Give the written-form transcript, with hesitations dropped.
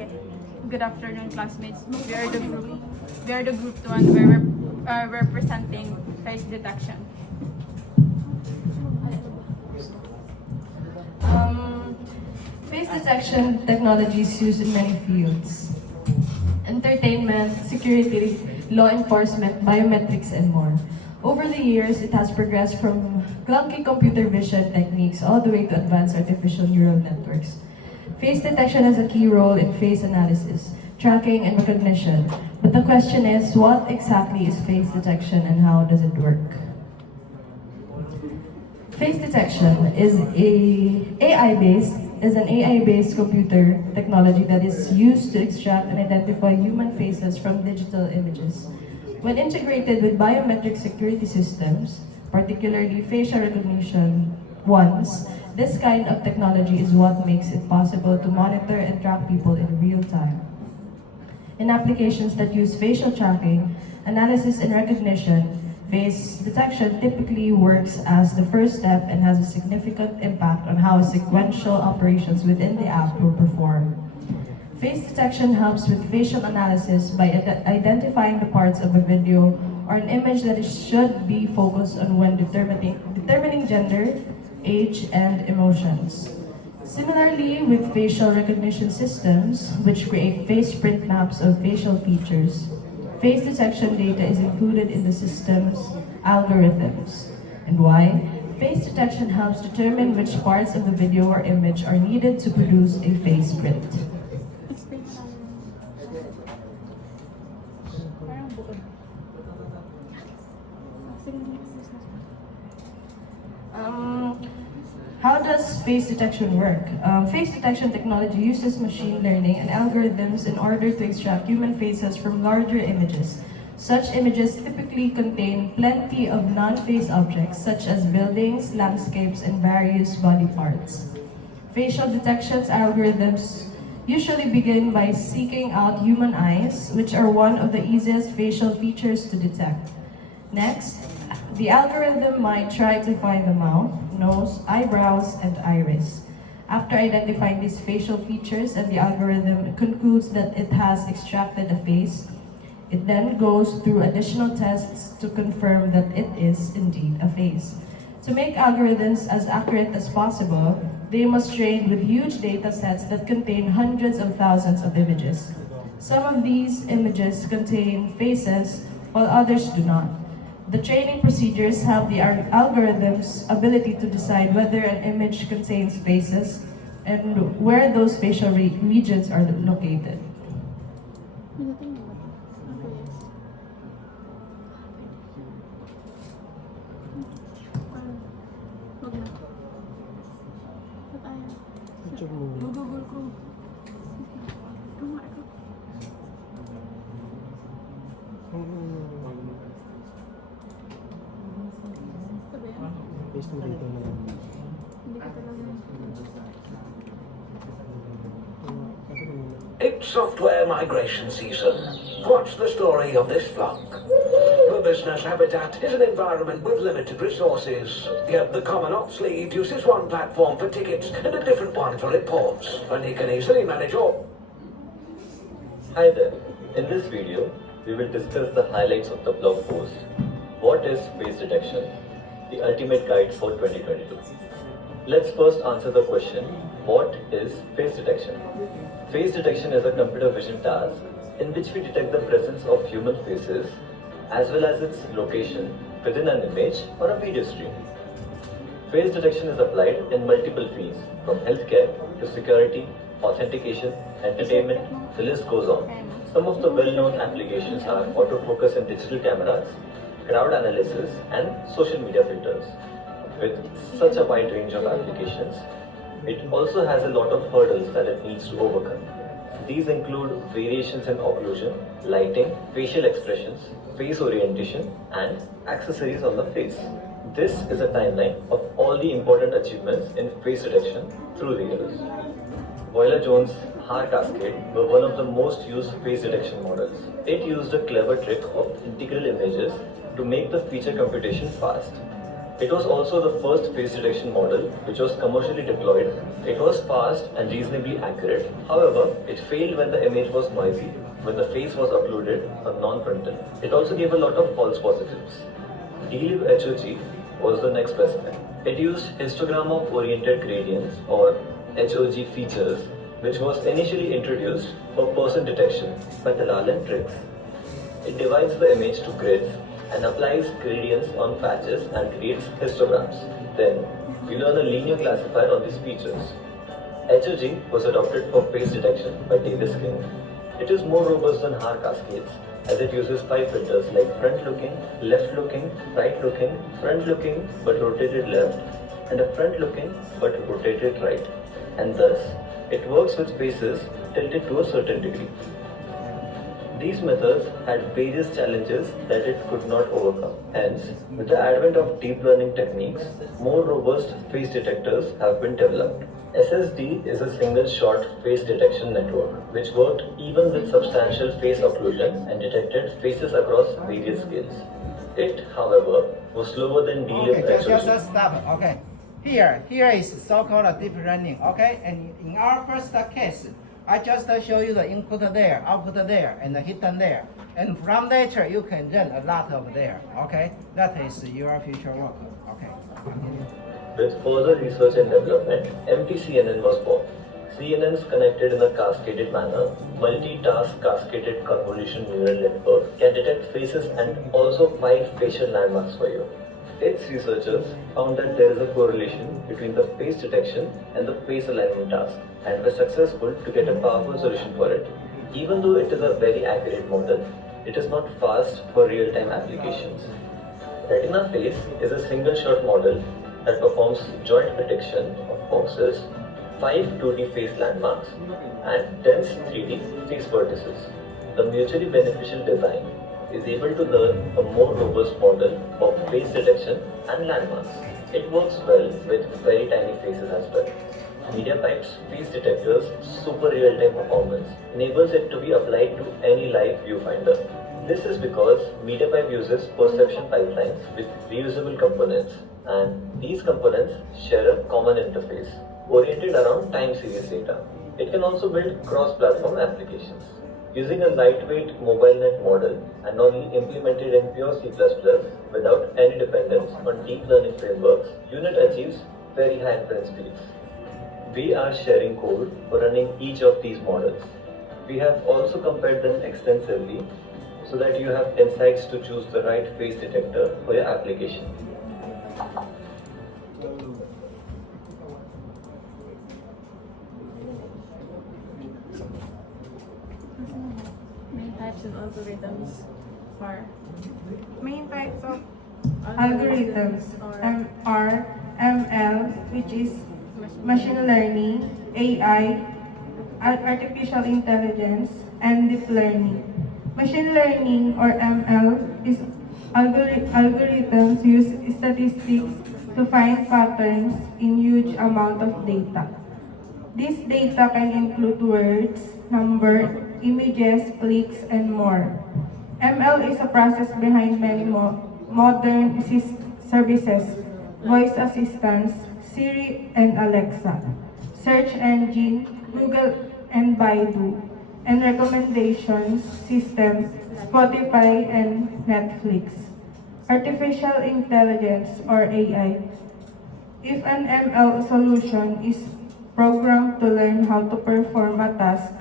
Okay. Good afternoon, classmates. We are the group one where we're representing face detection. Um, Face detection technology is used in many fields: entertainment, security, law enforcement, biometrics, and more. Over the years, it has progressed from clunky computer vision techniques all the way to advanced artificial neural networks. Face detection has a key role in face analysis, tracking, and recognition. But the question is, what exactly is face detection and how does it work? Face detection is an AI-based computer technology that is used to extract and identify human faces from digital images. When integrated with biometric security systems, particularly facial recognition ones, this kind of technology is what makes it possible to monitor and track people in real time. In applications that use facial tracking, analysis and recognition, face detection typically works as the first step and has a significant impact on how sequential operations within the app will perform. Face detection helps with facial analysis by identifying the parts of a video or an image that should be focused on when determining gender, age, and emotions. Similarly, with facial recognition systems, which create face print maps of facial features, face detection data is included in the system's algorithms. And why? Face detection helps determine which parts of the video or image are needed to produce a face print. How does face detection work? Face detection technology uses machine learning and algorithms in order to extract human faces from larger images. Such images typically contain plenty of non-face objects such as buildings, landscapes, and various body parts. Facial detections algorithms usually begin by seeking out human eyes, which are one of the easiest facial features to detect. Next, the algorithm might try to find the mouth, nose, eyebrows, and iris. After identifying these facial features and the algorithm concludes that it has extracted a face, it then goes through additional tests to confirm that it is indeed a face. To make algorithms as accurate as possible, they must train with huge data sets that contain hundreds of thousands of images. Some of these images contain faces, while others do not. The training procedures help the algorithm's ability to decide whether an image contains faces and where those facial regions are located. It's software migration season. Watch the story of this flock. The business habitat is an environment with limited resources. Yet the common ops lead uses one platform for tickets and a different one for reports, and he can easily manage all. Hi there. In this video, we will discuss the highlights of the blog post. What is face detection? The ultimate guide for 2022. Let's first answer the question, what is face detection? Face detection is a computer vision task in which we detect the presence of human faces as well as its location within an image or a video stream. Face detection is applied in multiple fields, from healthcare to security, authentication, entertainment, the list goes on. Some of the well-known applications are autofocus in digital cameras, crowd analysis, and social media filters. With such a wide range of applications, it also has a lot of hurdles that it needs to overcome. These include variations in occlusion, lighting, facial expressions, face orientation, and accessories on the face. This is a timeline of all the important achievements in face detection through the years. Boiler-Jones' Haar Cascade were one of the most used face detection models. It used a clever trick of integral images to make the feature computation fast. It was also the first face detection model which was commercially deployed. It was fast and reasonably accurate. However, it failed when the image was noisy, when the face was uploaded or non-frontal. It also gave a lot of false positives. DLive HOG was the next best thing. It used histogram of oriented gradients or HOG features, which was initially introduced for person detection by Dalal and Triggs. It divides the image to grids and applies gradients on patches and creates histograms. Then, we learn a linear classifier on these features. HOG was adopted for face detection by Davis King. It is more robust than HAR cascades as it uses 5 filters like front looking, left looking, right looking, front looking but rotated left, and a front looking but rotated right. And thus, it works with faces tilted to a certain degree. These methods had various challenges that it could not overcome. Hence, with the advent of deep learning techniques, more robust face detectors have been developed. SSD is a single-shot face detection network, which worked even with substantial face occlusion and detected faces across various scales. It, however, was slower than DLive Okay, just HOG. stop. Okay. Here is so-called deep learning. Okay, and in our first case, I just show you the input there, output there, and the hidden there. And from later, you can run a lot of there. Okay, that is your future work. Okay. Continue. With further research and development, MTCNN was born. CNNs connected in a cascaded manner, multitask cascaded convolution neural network can detect faces and also 5 facial landmarks for you. Its researchers found that there is a correlation between the face detection and the face alignment task and were successful to get a powerful solution for it. Even though it is a very accurate model, it is not fast for real-time applications. Retina Face is a single-shot model that performs joint prediction of boxes, 5 2D face landmarks, and dense 3D face vertices. The mutually beneficial design is able to learn a more robust model of face detection and landmarks. It works well with very tiny faces as well. MediaPipe's face detector's super real-time performance enables it to be applied to any live viewfinder. This is because MediaPipe uses perception pipelines with reusable components, and these components share a common interface oriented around time series data. It can also build cross-platform applications. Using a lightweight mobile net model and only implemented in pure C++ without any dependence on deep learning frameworks, UNIT achieves very high inference speeds. We are sharing code for running each of these models. We have also compared them extensively so that you have insights to choose the right face detector for your application. Main types of algorithms are Main types of algorithms are ML, which is machine learning, AI, artificial intelligence, and deep learning. Machine learning or ML is algorithms use statistics to find patterns in huge amount of data. This data can include words, numbers, images, clicks, and more. ML is a process behind many modern services, voice assistants, Siri and Alexa, search engine, Google and Baidu, and recommendations systems, Spotify and Netflix. Artificial intelligence or AI. If an ML solution is programmed to learn how to perform a task